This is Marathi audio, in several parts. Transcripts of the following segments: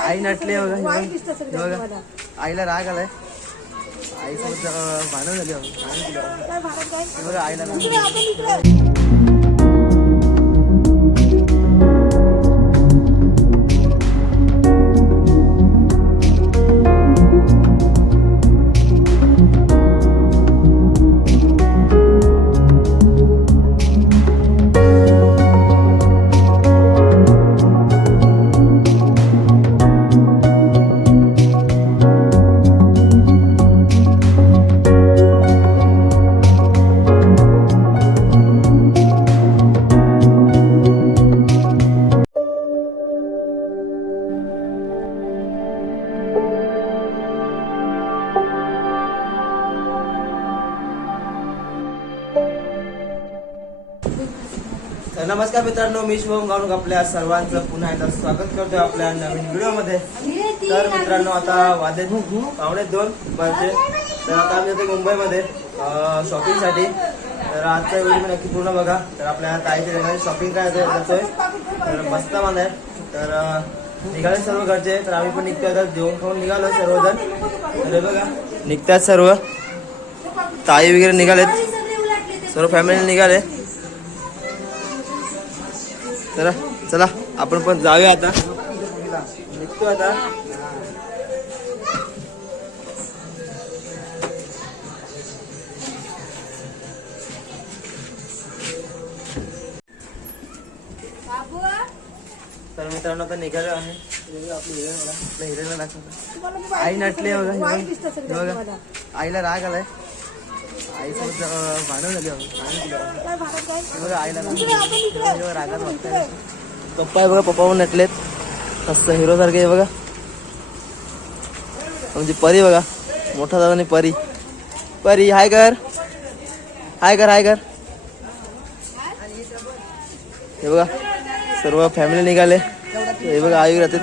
आई नटली बघा आईला राग आलाय. आई सोबत भांडण झाली. बघा आईला नमस्कार मित्रांनो मी शुभम गावणूक आपल्या सर्वांचं पुन्हा एकदा स्वागत करतो आपल्या नवीन व्हिडिओमध्ये. तर मित्रांनो आता वादे पावणे दोन दुपारचे तर आता आम्ही होते मुंबईमध्ये शॉपिंगसाठी तर आजचा व्हिडिओ नक्की पूर्ण बघा. तर आपल्या ताईच्या ठिकाणी शॉपिंग करायचं जातोय तर मस्त मान आहे. तर निघाले सर्व घरचे. तर आम्ही पण निघतोय आता. जेवण खाऊन निघालो सर्वजण. तर बघा निघतात सर्व. ताई वगैरे निघालेत. सर्व फॅमिली निघाले. चला चला आपण पण जाऊया आता. निघतो आता. तर मित्रांनो आता निघालो आहे आपली तुम्हाला मी आई नटली बघा बघा. आईला राग आलाय. आईसोबत भांडण झाली हे आईला रागात पप्पा आहे बघा पप्पा पण नटलेत. मस्त हिरो सारखे आहे बघा. म्हणजे परी बघा. मोठा दादा आणि परी. परी हाय कर. हाय कर हाय कर. हे बघा सर्व फॅमिली निघाले. हे बघा आई राहते.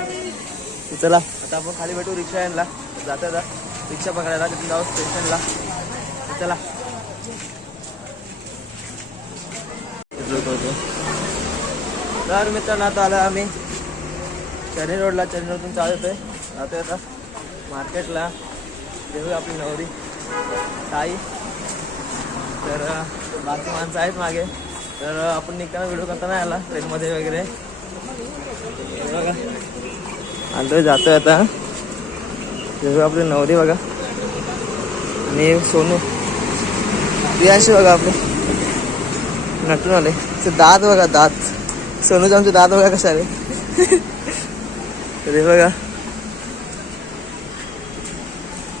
चला आता आपण खाली भेटू रिक्षा यांना. जाता रिक्षा पकडायला तिथून जाऊ स्टेशनला चला. तर मित्रांनो आता आलं आम्ही चरणी रोडला. चर्नी रोडतून चालू आहे जातो आता मार्केटला. देऊ आपली नवरी. ताई. तर बाकी माणसं आहेत मागे. तर आपण निघताना व्हिडिओ करता नाही आला ट्रेनमध्ये वगैरे. बघा. आलोय जातोय आता. देऊ आपली नवरी बघा. आणि सोनू. ती अशी बघा आपली. नटून आले ते दात बघा दात. सोनूच आमचे दात बघा कसा आले. अरे बघा.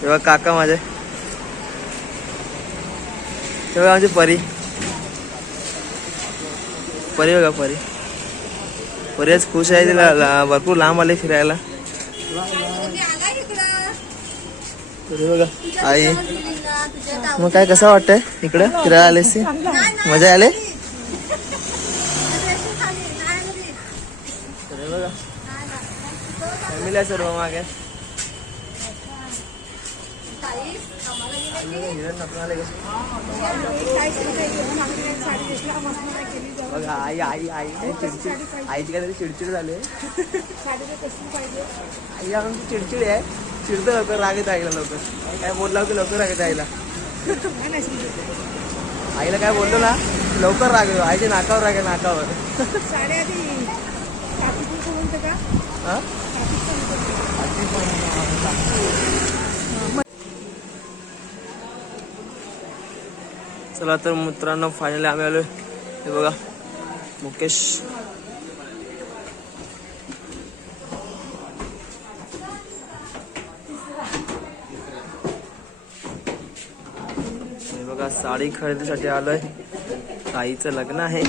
तेव्हा बघा काका माझे. तेव्हा बघा आमची परी. परी बघा परी. परी आज खुश आहे तिला भरपूर लांब आले फिरायला. बघा. आई. मग काय कसं वाटतंय? इकडं फिरायला आलेस मजा आले तर हे बघा आहे सर्व मागे. बघा आई आई आई. काय चिडचिड. आईची काहीतरी चिडचिड झाली. आई आमची चिडचिड आहे. चिडतं लवकर राग येतं आईला लवकर. काय बोलला की लवकर राग येतं आईला. आईला काय बोललो ना लवकर राग आईच्या नाकावर राग आहे नाकावर. हा? चला तर मित्रांनो फायनली आम्ही आलोय. हे बघा मुकेश. हे बघा साडी खरेदीसाठी आलोय. ताईचं लग्न आहे.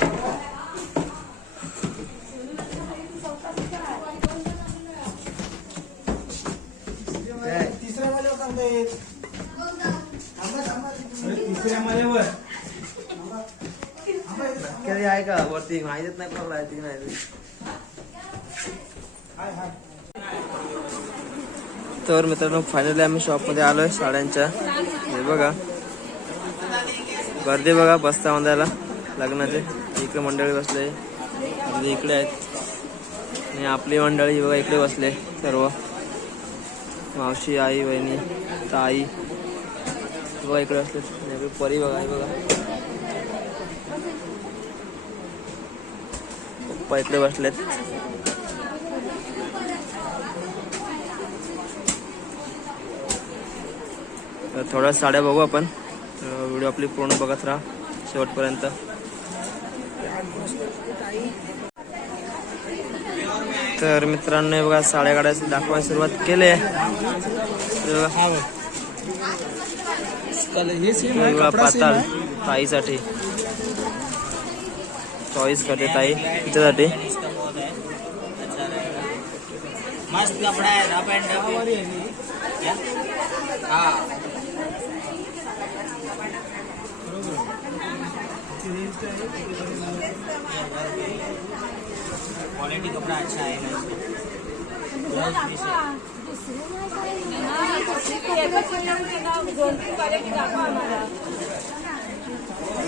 माहितीच नाही कोणाला आहे ती नाही. तर मित्रांनो फायनली आम्ही शॉपमध्ये आलोय साड्यांच्या. हे बघा. गर्दी बघा बसता मंदायला लग्नाचे. इकडे मंडळी बसले. इकडे आहेत. आणि आपली मंडळी बघा इकडे बसले सर्व. मावशी आई बहिणी ताई. बघा इकडे बसले. परी बघा बघा. पप्पा इकडे बसलेत. थोड्या साड्या बघू आपण. व्हिडिओ आपली पूर्ण बघत राहा शेवटपर्यंत. तर मित्रांनो बघा साड्या काढायला दाखवायला सुरुवात केली आहे. हे पाताळ ताईसाठी. चॉईस करते ताई तिच्यासाठी. मस्त कपड़ा है रफ एंड हाँ. क्वालिटी कपड़ा अच्छा है ना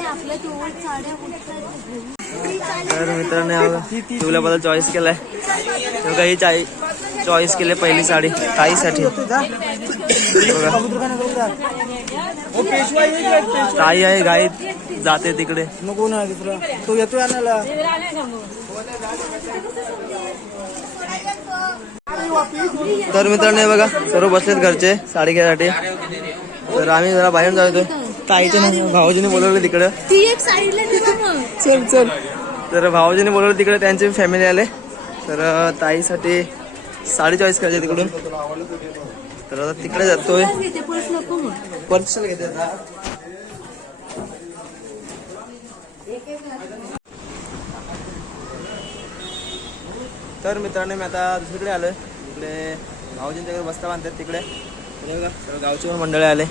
आपल्या जवळ साड्या तर मित्रांनो हा बघा, तुला बद्दल चॉईस केलाय. तर बघा ही चाई चॉईस केली पहिली साडी ताईसाठी. ताई आहे गाई जाते तिकडे. नको ना दुसरा. तो येतोय आणायला. तर मित्रांनो बघा सर्व बसलेत घरचे साडी घ्यायसाठी. तर आम्ही जरा बाहेर जाऊ येतोय ताईचे नाही भाऊजीने बोलवलं तिकडं. चल चल. तर भावाजीने बोलवलं तिकडे त्यांची फॅमिली आले. तर ताईसाठी साडी चॉईस करायची तिकडून. तर आता तिकडे जातोय. पर्स घेते घेते आता. तर मित्रांनो मी आता दुसरीकडे आलोय. इकडे भाऊजींच्या बसता बांधतात तिकडे. हे बघा सर्व गावचे पण मंडळी आले.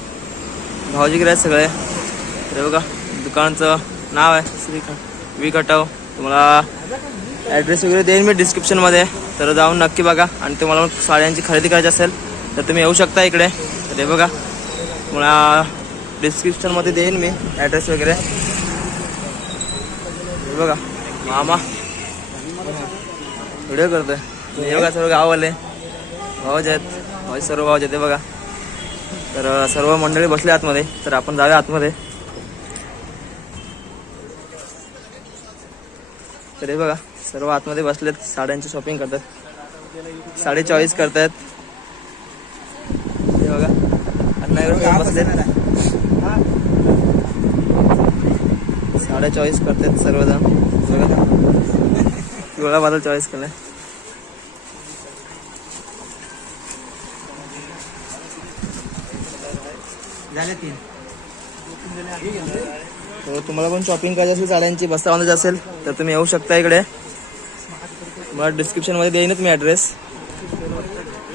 भाऊजीकडे आहेत सगळे. तर हे बघा दुकानचं नाव आहे? श्री ख- वी खटाव तुम्हाला ॲड्रेस वगैरे देईन मी डिस्क्रिप्शनमध्ये तर जाऊन नक्की बघा. आणि तुम्हाला साड्यांची खरेदी करायची असेल तर तुम्ही येऊ शकता इकडे. तर हे बघा. तुम्हाला डिस्क्रिप्शनमध्ये देईन मी ॲड्रेस वगैरे. हे बघा. मामा. व्हिडिओ करतोय. हे बघा सर्व गाववाले. भाऊज आहेत. भाऊ सर्व भाऊज आहेत. बघा. तर सर्व मंडळी बसले आतमध्ये. तर आपण जाऊया आतमध्ये. तर हे बघा सर्व आतमध्ये बसलेत साड्यांची शॉपिंग करतात. साडी चॉईस करतायत. हे बघा अण्णा बसलेत. साड्या चॉईस करतात सर्वजण. बघा पिवळा बादल चॉईस केलाय. झाले तीन. तर तुम्हाला पण शॉपिंग करायची असेल साड्यांची बस्ता बांधायची असेल तर तुम्ही येऊ शकता इकडे. मला डिस्क्रिप्शनमध्ये देईनच मी ॲड्रेस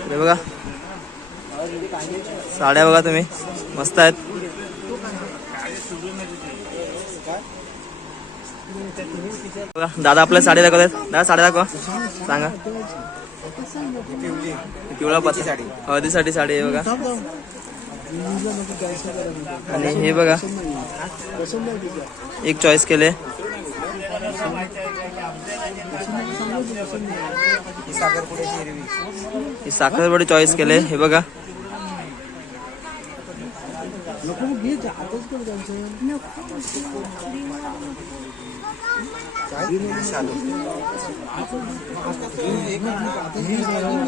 हे बघा. साड्या बघा तुम्ही. मस्त आहेत. बघा दादा आपल्या साडी दाखवत आहेत दादा साड्या दाखवा. सांगा. पिवळा. साडी हळदीसाठी साडी आहे बघा. आणि हे बघा. एक चॉईस केले. साखरपुडे चॉईस केले. हे बघा.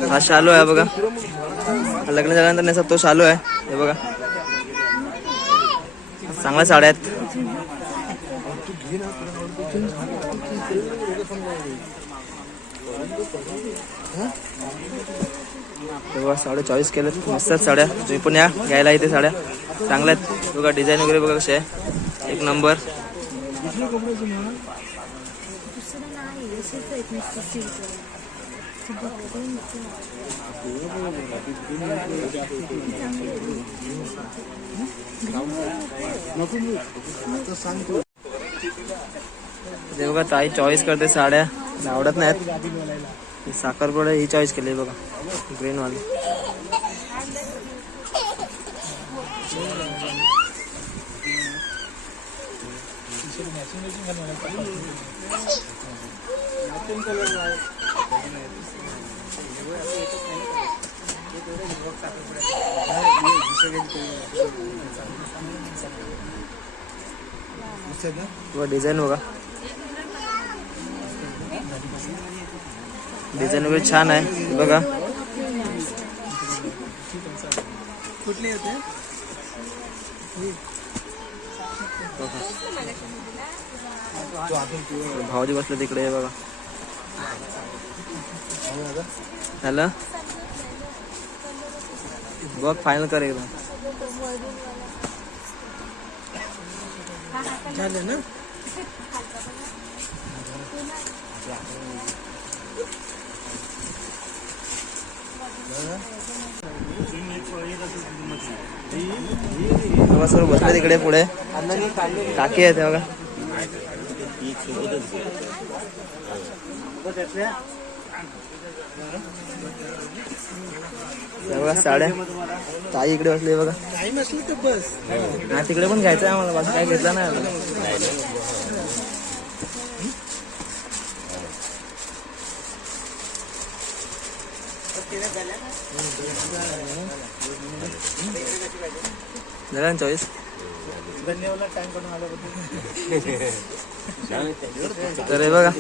हा शालू आहे बघा. लग्न झाल्यानंतर नेसा तो शालू आहे. हे बघा. चांगल्या साड्या आहेत. बघा साड्या चॉईस केल्यात मस्त साड्या. तुम्ही पण या. घ्यायला इथे साड्या. चांगल्या आहेत. बघा डिझाईन वगैरे बघा कसे आहे. एक नंबर दुसरं नाही असेच आहेत नुसतं सिल्क ते बघा ताई चॉईस करते साड्या आवडत नाहीत ही साखरपुडा ही चॉईस केली बघा ग्रीन वाली। व डिझाईन बघा डिझाईन वगैरे छान आहे बघा। कुठले होते भाऊजी बसले तिकडे हे बघा। झालं बघ फायनल कर एकदा. झालं ना? बसले तिकडे पुढे. टाकी आहे ते बघा हे बघा साड्या. ताई इकडे बसली बघा. टाइम असलं तर बस. हा तिकडे पण घ्यायचं आहे आम्हाला. बाकी काय घेतला नाही. झालं चॉईस? धन्यवाद टाइम करून आल्याबद्दल तर हे बघा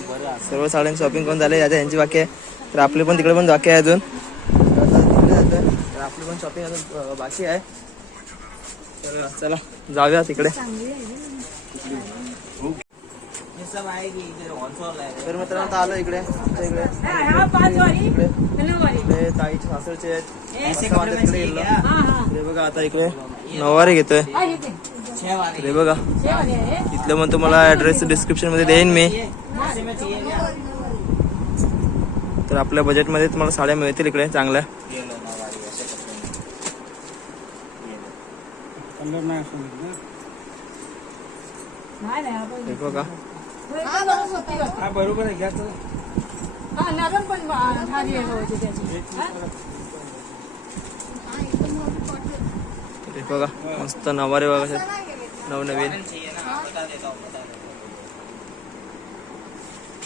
सर्व साड्यांची शॉपिंग करून झाले आता यांची बाकी आहे. तर आपली पण तिकडे पण बाकी आहे अजून. तर आपली पण शॉपिंग अजून बाकी आहे. तर चला जाऊया तिकडे. तर मित्रांनो आता आलो इकडे. इकडे. ताईचे सासरचे आहेत. बघा आता इकडे नऊवारी घेतोय. हे बघा. इथलं मग तुम्हाला ऍड्रेस डिस्क्रिप्शनमध्ये देईन मी. तर आपल्या बजेटमध्ये तुम्हाला साड्या मिळतील इकडे चांगल्या. हे बघा. हा बरोबर आहे घ्या तर पण भारी आहे हो त्याची. हे? बघा. मस्त नवारे बघा नवनवीन. कॉटन चाहिए ना हाँ, बता देता हूँ बता देता हूँ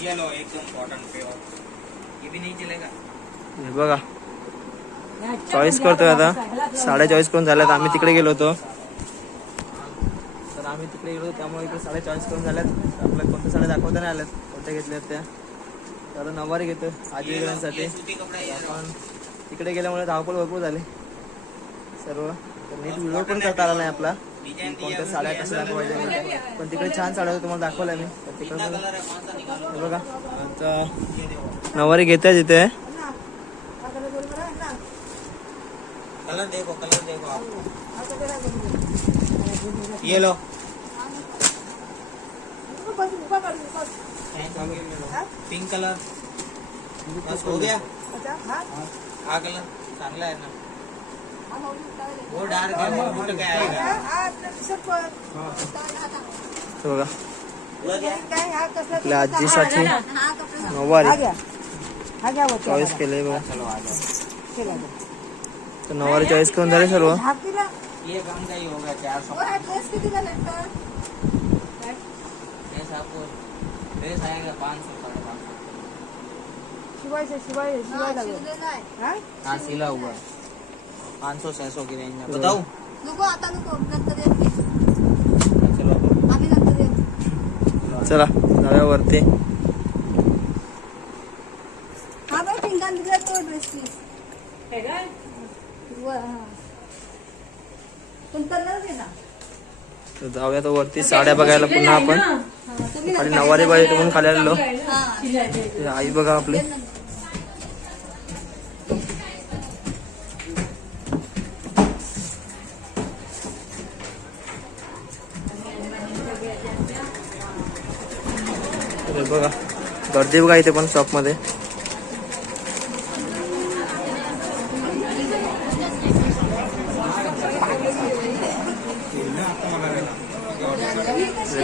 ये लो एकदम कॉटन प्योर ये भी नहीं चलेगा हे बघा चॉईस करतोय? आता साड्या चॉईस करून झाल्यात. आम्ही तिकडे गेलो होतो. तर आम्ही तिकडे गेलो होतो त्यामुळे इकडे साड्या चॉईस करून झाल्यात. तर आपल्याला कोणत्या साड्या दाखवता नाही आल्यात? कोणत्या घेतल्यात त्या? तर आता नवारी घेतोय आजी वगैरेंसाठी आपण तिकडे गेल्यामुळे धावपळ भरपूर झाली. सर्व. तर नीट व्हिडिओ पण करता आला नाही आपला. कोणत्या साड्या कशा दाखवायच्या. पण तिकडे छान साड्या होत्या तुम्हाला दाखवल्या मी. तिकडे पण- है हे बघा. आता नवारी घेते तिथे कलर देखो कलर देखो आप ये लो. पिंक कलर बस हो गया? हा? कलर चांगला आहे ना. वो डार्क है वो फुट काय आएगा हे। बघा आपल्या आजीसाठी नऊवारी चॉईस केलंय बघा चलो आ जाओ तर नऊवारी चॉईस करून झाले सर्व ये कम का ही? होगा चार सौ ड्रेस आपको ड्रेस आएगा पाँच सौ साढ़े पाँच सौ हाँ सिला हुआ है। पाँच सौ छह सौ की रेंज में बताऊँ? नको आता नको. नंतर येते चलो. आम्ही नंतर येते चला जाऊया वरती. हा बाई पिंकान दिला तो ड्रेस पीस पण कलर दे ना. तर जाऊया तर वरती साड्या बघायला पुन्हा आपण. आणि नऊवारी बाई पण खाली आलेलो. हा. आई बघा आपली. गर्दी बघा इथे पण शॉपमध्ये.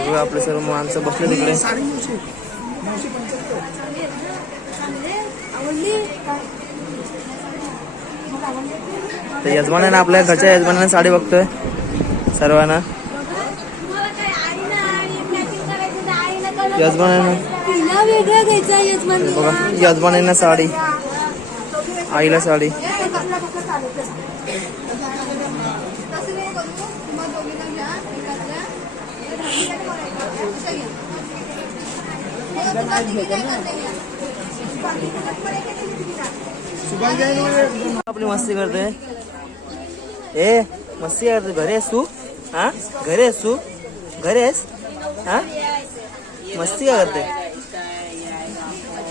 बघा आपले सर्व माणसं बसले तिकडे. तर यजमानाने आपल्या घरच्या यजमानाने साडी बघतोय. सर्वांना. यजमानानं. हा वेगळा घ्यायचा बघा यजमानींना साडी. आईला साडी. हे आपली मस्ती करते. ए मस्ती करते. घरी आहेस तू? हा? घरी आहेस तू? घरी आहेस? हा? मस्ती का करते?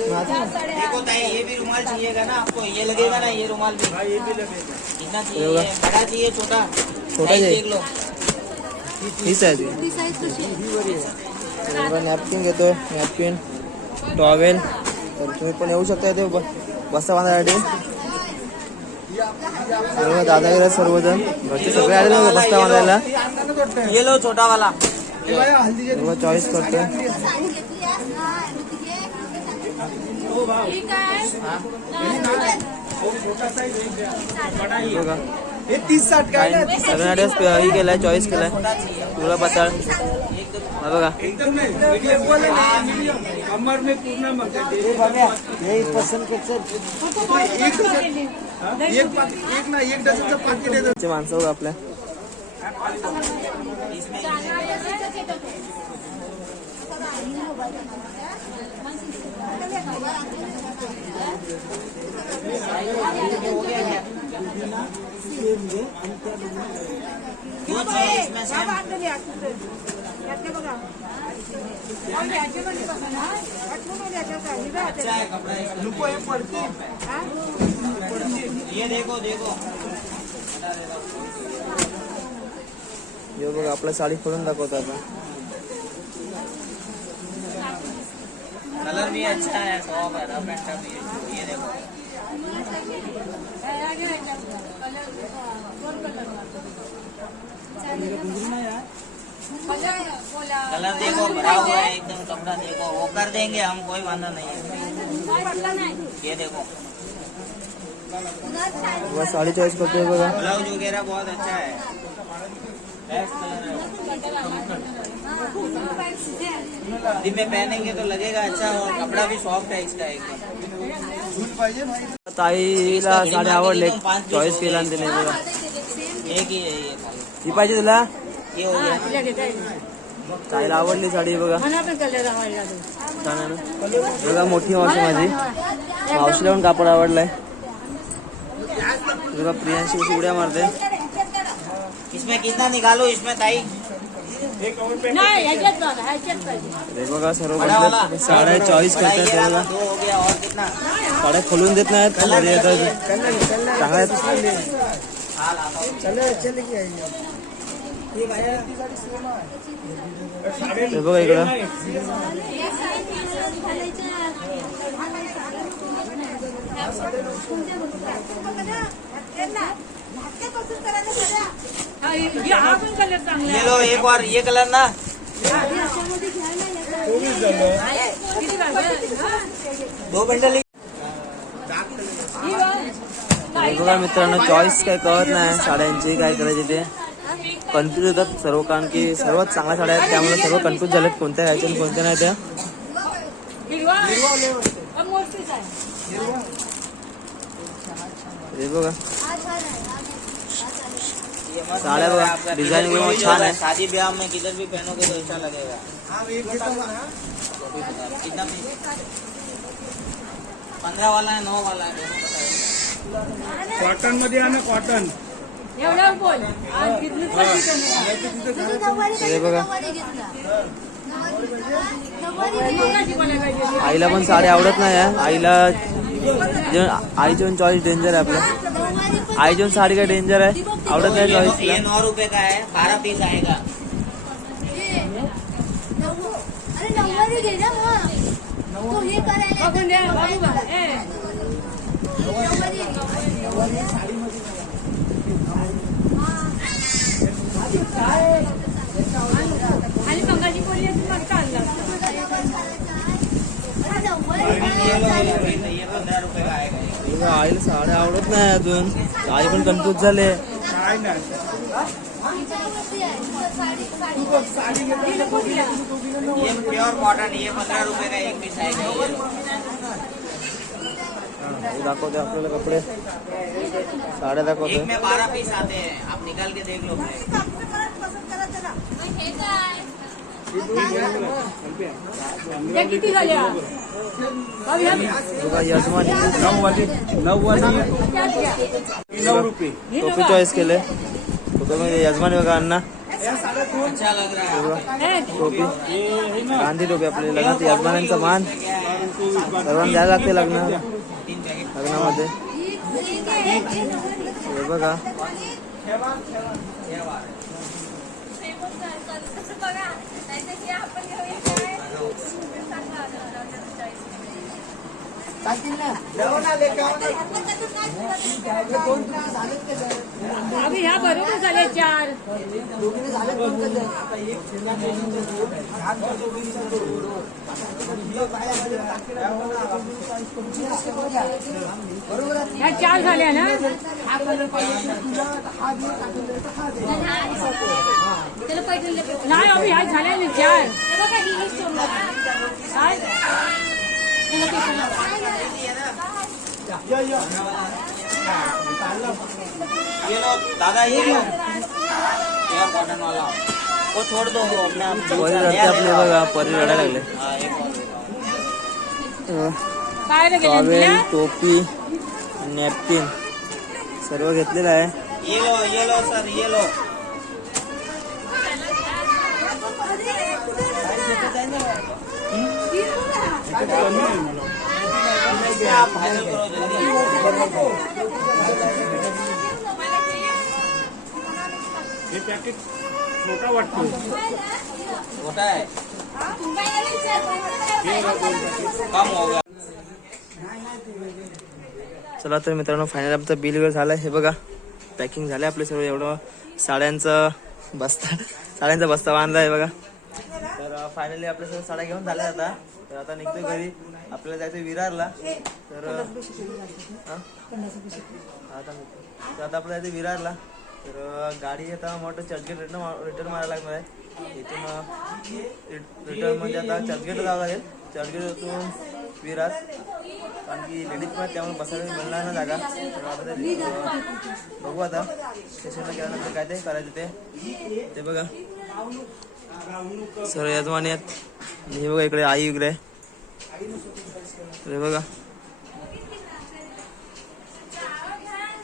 देखो ताई ये भी रुमाल चाहिएगा ना आपको। ये लगेगा ना ये रुमाल भी। ये भी लगेगा। कितना चाहिए? बड़ा चाहिए छोटा? छोटा देख लो। ती ती? नॅपकिन घेतो नॅपकिन टॉवेल तर तुम्ही पण येऊ शकता ब- बस्ता बांधायसाठी सर्व दादागिरी आहेत सर्वजण घरचे सगळे आले ना बस्ता बांधायला ये लो छोटा वाला। सर्व चॉईस करतो ठीक आहे. हे? तीस साठ काय हे केलाय चॉईस केलाय. पिवळा पाताळ हा बघा. कमर में पूर्ण एक हा? ना डझनचं पाकिट माणसं बघा आपल्या. आपल्या साडी खोलून दाखवतो कलर भी अच्छा है सॉफ्ट है रफ एंड टफ ये देखो कलर देखो भरा हुआ है एकदम कपड़ा देखो वो कर देंगे हम कोई वादा नहीं है ये देखो चॉईस करतोय बघा ब्लाउज वगैरह बहुत अच्छा है। है दिन में पहनेंगे तो लगेगा अच्छा और कपड़ा भी सॉफ्ट है इसका एकदम ताईला साडी आवडले चॉईस केला आणि तिने बघा एक ही है ये ही पाहिजे तुला ये हो गया। ताईला आवडली साडी बघा छान आहे ना? बघा मोठी मावशी माझी मावशीला पण कापड आवडलाय बघा प्रियांशी कशी उड्या मारते इसमें कितना निकालो इसमें ताई? हे बघा सर्व बसले साड्या चॉईस बड़ा करतात ये ते वाला बघा दो हो गया और कितना? साड्या खोलून देत नाहीत मध्ये येतात चांगल्या आहेत. हाल आता हे इकडं ये लो एक बार ये कलर ना। दो बंडल हे। कन्फ्युज सर्व, कारण की सर्वात चांगल्या साड्या आहेत, त्यामुळे सर्व कन्फ्युज घ्यायच्या कोणत्या नाही हे बघा. है आपका। डिज़ाइन किधर भी होगा, है। शादी ब्याह में किधर भी पहनोगे तो अच्छा लगेगा। हा. कितना पीस? पंद्रह वाला है नौ वाला है कॉटन मध्ये कॉटन हे. बघा. आईला पण साडी आवडत नाही आहे. आईला जे- आईची पण चॉईस डेंजर आहे आपल्या आईची पण साडी काय डेंजर आहे? आवडत नाही ये नौ- चॉईस ये नौ रुपए का है बारह पीस आएगा हे आणि मंगाची मस्त आणलं रुपये का? आएगा ये. तुझ्या आईला साड्या आवडत नाही अजून. आई पण कन्फ्युज झाले काय नाही ये प्योर मॉडर्न ये पंद्रह रुपए का एक पीस. हे दाखवते आपल्याला कपडे साढ़े दाखवते एक में पीस आते हैं। आप निकाल के देख लो। त्या किती झाल्या बघ ह्या बघा यजमानी नऊ वाली नऊ वाली त्याच घ्या. नऊ रुपये हे टोपी नका. चॉईस केले टोपीमध्ये यजमानी बघा अण्णा अच्छा लग रहा है ए, टोपी गांधी टोपी आपली लग्नात यजमानांचा मान सर्वांना द्यायला लागते लग्न तीन पैकेट आपण घेऊया काय? अभि ह्या बरोबर झाले चार। ह्या चार झाल्या ना? नाही अभि ह्या झाल्या ना चार। काय ये लो दादा ये लो कॉटन वाला वो छोड़ दो अपने आप टॉवेल टोपी नॅपकिन सर्व घेतलेलं आहे ये लो। ये लो सर ये लो हे पॅकेट छोटा वाटतो छोटा आहे चला तर मित्रांनो फायनल आमचं बिल वगैरे झालं. हे बघा पॅकिंग झालं आपलं सर्व एवढं साड्यांचं बस्ता साड्यांचा बस्ता बांधला आहे बघा. तर फायनली आपल्या सर्व साड्या घेऊन झाल्या आता. तर आता निघतोय घरी. आपल्याला जायचं विरारला. तर आता निघतो. तर आता आपल्याला जायचं विरारला. तर गाडी आता मोठं चर्चगेट रिटर्न रिटर्न मारायला लागणार आहे. इथून रिटर्न म्हणजे आता चर्चगेट जावं लागेल. चर्चगेटतून विरार. कारण की लेडीज पण त्यामुळे बसायला मिळणार ना जागा. तर आता बघू आता. स्टेशनला गेल्यानंतर काय ते करायचं ते. ते बघा. सर्व यजमानी आहेत. हे बघा इकडे आई इकडे. आहे. बघा.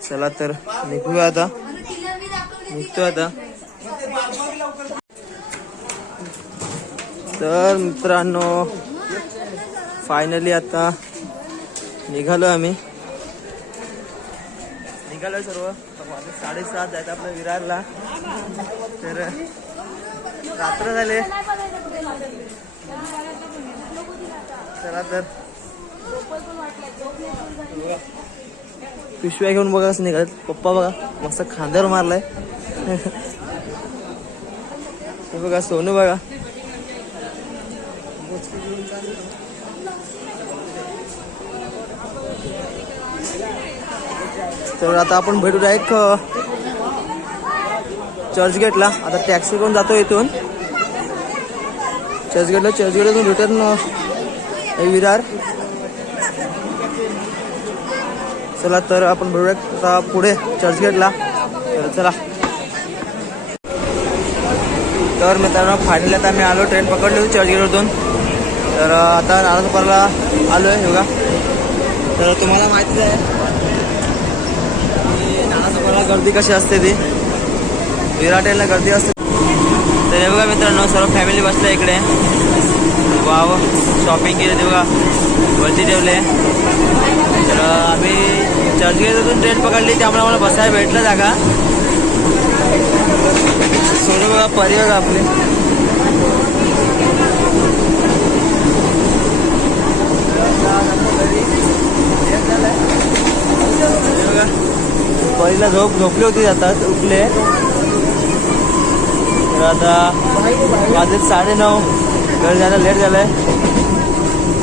चला तर निघूया आता. निघतो आता. तर मित्रांनो फायनली आता निघालो आम्ही. निघालो सर्व. साडेसात आहेत आपल्या विरारला. तर रात्र झाले. चला तर. पिशव्या घेऊन बघा कसं निघाले पप्पा बघा मस्त खांद्यावर मारलाय. बघा सोनू बघा. तर आता आपण भेटू डायरेक्ट चर्चगेटला आता टॅक्सी पण जातो इथून. चर्चगेटला चर्चगेटून रिटर्न विरार. चला तर आपण भेटूया आता पुढे चर्चगेटला तर चला. तर मित्रांनो फायनली आता आम्ही आलो ट्रेन पकडली होती चर्चगेटवरून तर आता नारायणपूरला आलो आहे बघा. तर तुम्हाला माहितीच आहे की नारायणपूरला गर्दी कशी असते ती. विराट विराटेला गर्दी असते तर हे बघा मित्रांनो, सर्व फॅमिली बसल्या इकडे. वाव शॉपिंग के लिए केली ते बघा वरती अभी चर्च गए चर्चगेटमधून ट्रेन पकडली. त्यामुळे आम्हाला बसायला भेटलं जागा. सोडू बघा, परी बघा अपने पहिला झोप, झोपले होती जातात, उठले. तर आता वाजत साडेनऊ. घर जायला लेट झालंय.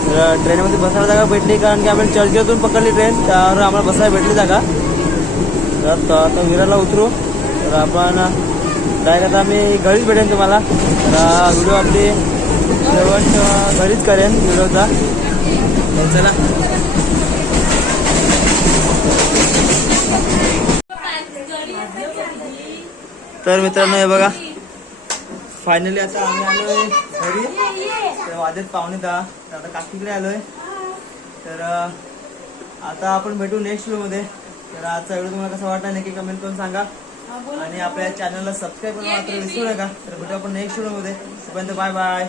तर ट्रेनमध्ये बसायला जागा भेटली कारण की आम्ही चर्चेतून पकडली ट्रेन त्यावर आम्हाला बसायला भेटली जागा. तर आता आता विरारला उतरू. तर आपण डायरेक्ट आता आम्ही घरीच भेटेन तुम्हाला. तर व्हिडिओ आपली शेवट घरीच करेन व्हिडिओचा. तर चला. तर मित्रांनो हे बघा. फायनली आता आम्ही आलोय घरी. तर वाजत पावणे दहा. तर आता काकीकडे आलोय. तर आता आपण भेटू नेक्स्ट व्हिडिओमध्ये. तर आजचा व्हिडिओ तुम्हाला कसा वाटला नक्की कमेंट करून सांगा. आणि आपल्या चॅनलला सबस्क्राईब करून मात्र विसरू नका. तर भेटू आपण नेक्स्ट व्हिडिओमध्ये. तोपर्यंत बाय बाय